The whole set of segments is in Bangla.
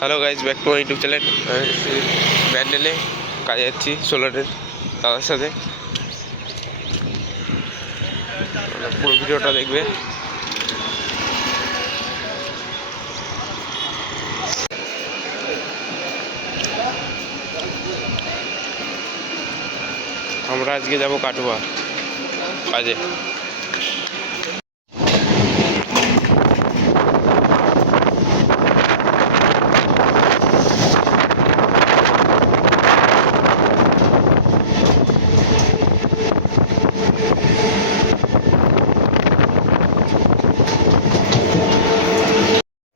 Hello guys, back to my YouTube channel. ব্যান্ডেলে কাজে যাচ্ছি সোলারের দাদার সাথে। পুরো ভিডিওটা দেখবে। আমরা আজকে যাব কাটুয়া কাজে।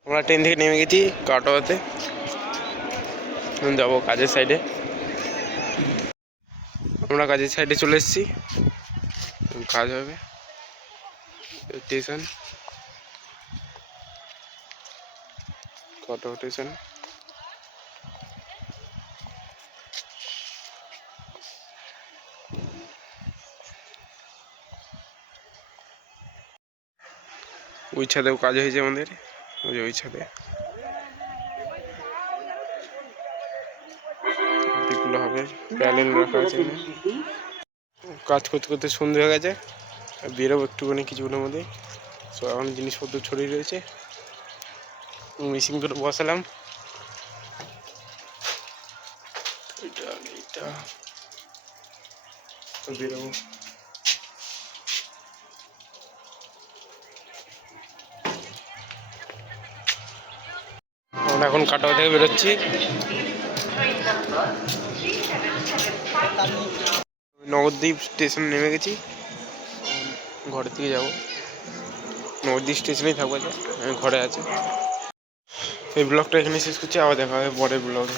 আমরা ট্রেন থেকে নেমে গেছি কাটোয়াতে, যাবো কাজের সাইডে। আমরা কাজের সাইডে চলে এসেছি, কাজ হবে। Station Katwa station. ওই ছাদেও কাজ হয়েছে আমাদের, ওই ছাদে দিকগুলো হবে, প্যানেল রাখা আছে। কাজ করতে করতে সন্ধে হয়ে গেছে, বেরোবো একটুখানি কিছুক্ষণের মধ্যে। সো এখন জিনিসপত্র ছড়িয়ে রয়েছে, মেশিন করে বসালাম। বেরোবো। আমরা এখন কাটোয়া থেকে বেরোচ্ছি। নবদ্বীপ স্টেশন নেমে গেছি, ঘরের দিকে যাবো। নবদ্বীপ স্টেশনেই থাকবো, আমি ঘরে আছি। এই ব্লগটা এখানে শেষ করছি, আবার দেখা হবে পরের ব্লগে।